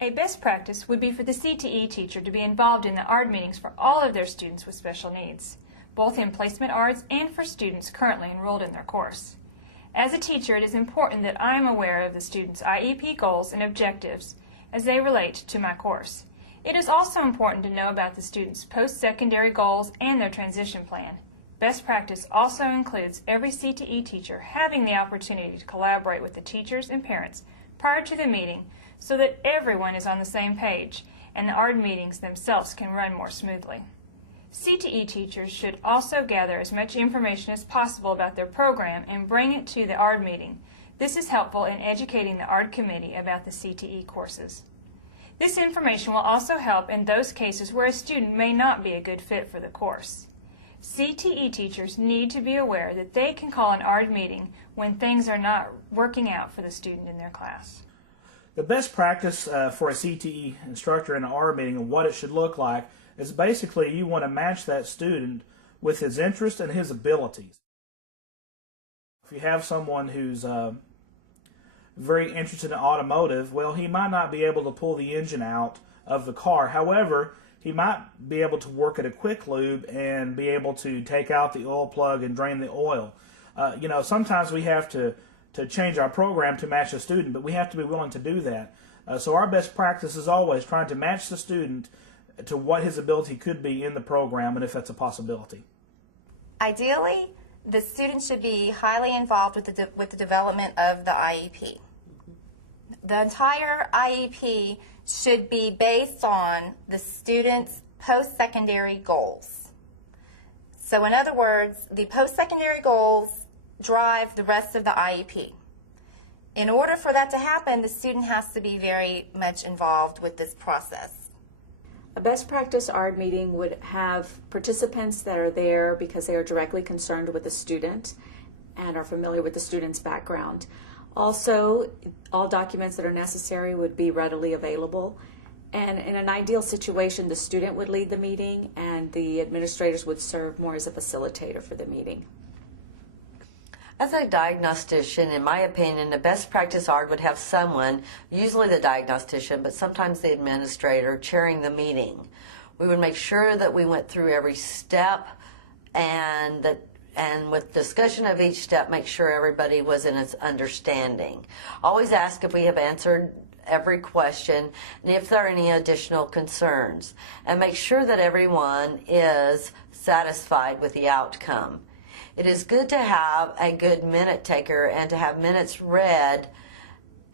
A best practice would be for the CTE teacher to be involved in the ARD meetings for all of their students with special needs, both in placement ARDs and for students currently enrolled in their course. As a teacher, it is important that I am aware of the students' IEP goals and objectives as they relate to my course. It is also important to know about the students' post-secondary goals and their transition plan. Best practice also includes every CTE teacher having the opportunity to collaborate with the teachers and parents prior to the meeting so that everyone is on the same page and the ARD meetings themselves can run more smoothly. CTE teachers should also gather as much information as possible about their program and bring it to the ARD meeting. This is helpful in educating the ARD committee about the CTE courses. This information will also help in those cases where a student may not be a good fit for the course. CTE teachers need to be aware that they can call an ARD meeting when things are not working out for the student in their class. The best practice for a CTE instructor in an ARD meeting and what it should look like is basically you want to match that student with his interest and his abilities. If you have someone who's very interested in automotive, well, he might not be able to pull the engine out of the car. However, he might be able to work at a quick lube and be able to take out the oil plug and drain the oil. Sometimes we have to change our program to match the student, but we have to be willing to do that. So our best practice is always trying to match the student to what his ability could be in the program and if that's a possibility. Ideally, the student should be highly involved with the development of the IEP. The entire IEP should be based on the student's post-secondary goals. So in other words, the post-secondary goals drive the rest of the IEP. In order for that to happen, the student has to be very much involved with this process. A best practice ARD meeting would have participants that are there because they are directly concerned with the student and are familiar with the student's background. Also, all documents that are necessary would be readily available. And in an ideal situation, the student would lead the meeting and the administrators would serve more as a facilitator for the meeting. As a diagnostician, in my opinion, the best practice ARD would have someone, usually the diagnostician, but sometimes the administrator, chairing the meeting. We would make sure that we went through every step and with discussion of each step, make sure everybody was in its understanding. Always ask if we have answered every question and if there are any additional concerns, and make sure that everyone is satisfied with the outcome. It is good to have a good minute taker and to have minutes read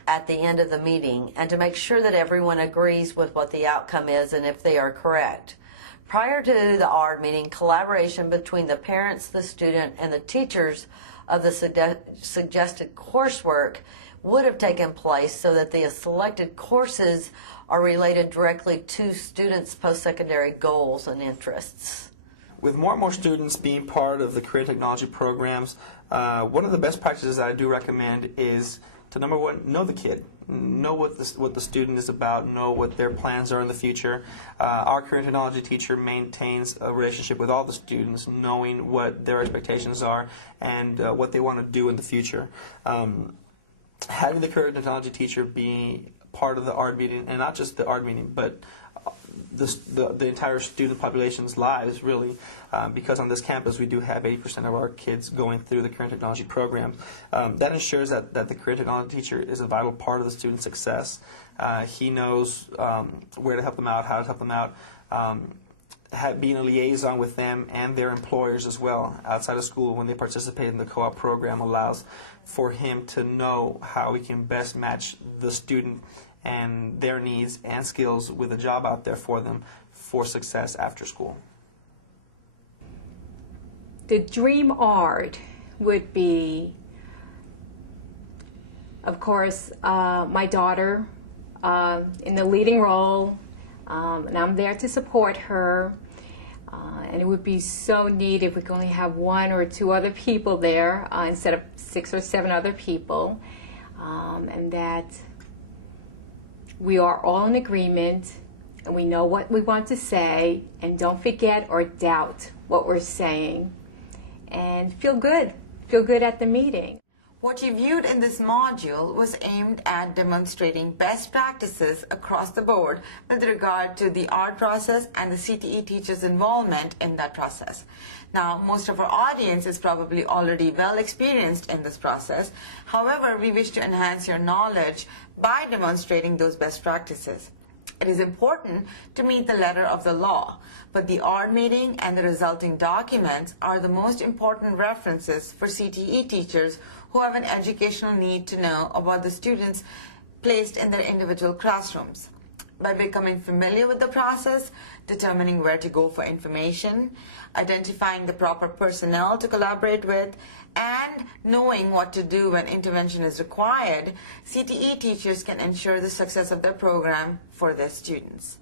at the end of the meeting and to make sure that everyone agrees with what the outcome is and if they are correct. Prior to the ARD meeting, collaboration between the parents, the student, and the teachers of the suggested coursework would have taken place so that the selected courses are related directly to students' post-secondary goals and interests. With more and more students being part of the career technology programs, one of the best practices that I do recommend is to, number one, know the kid. Know what the student is about, know what their plans are in the future. Our career technology teacher maintains a relationship with all the students, knowing what their expectations are and what they want to do in the future. Having the career technology teacher be part of the ARD meeting, and not just the ARD meeting, but the entire student population's lives, really, because on this campus we do have 80% of our kids going through the career technology program. That ensures that the career technology teacher is a vital part of the student's success. He knows where to help them out, how to help them out, being a liaison with them and their employers as well outside of school when they participate in the co-op program allows for him to know how we can best match the student and their needs and skills with a job out there for them for success after school. The dream ARD would be, of course, my daughter in the leading role, and I'm there to support her. And it would be so neat if we could only have one or two other people there instead of 6 or 7 other people, and that we are all in agreement and we know what we want to say and don't forget or doubt what we're saying and feel good at the meeting. What you viewed in this module was aimed at demonstrating best practices across the board with regard to the art process and the CTE teachers' involvement in that process. Now, most of our audience is probably already well experienced in this process. However, we wish to enhance your knowledge by demonstrating those best practices. It is important to meet the letter of the law, but the ARD meeting and the resulting documents are the most important references for CTE teachers who have an educational need to know about the students placed in their individual classrooms. By becoming familiar with the process, determining where to go for information, identifying the proper personnel to collaborate with, and knowing what to do when intervention is required, CTE teachers can ensure the success of their program for their students.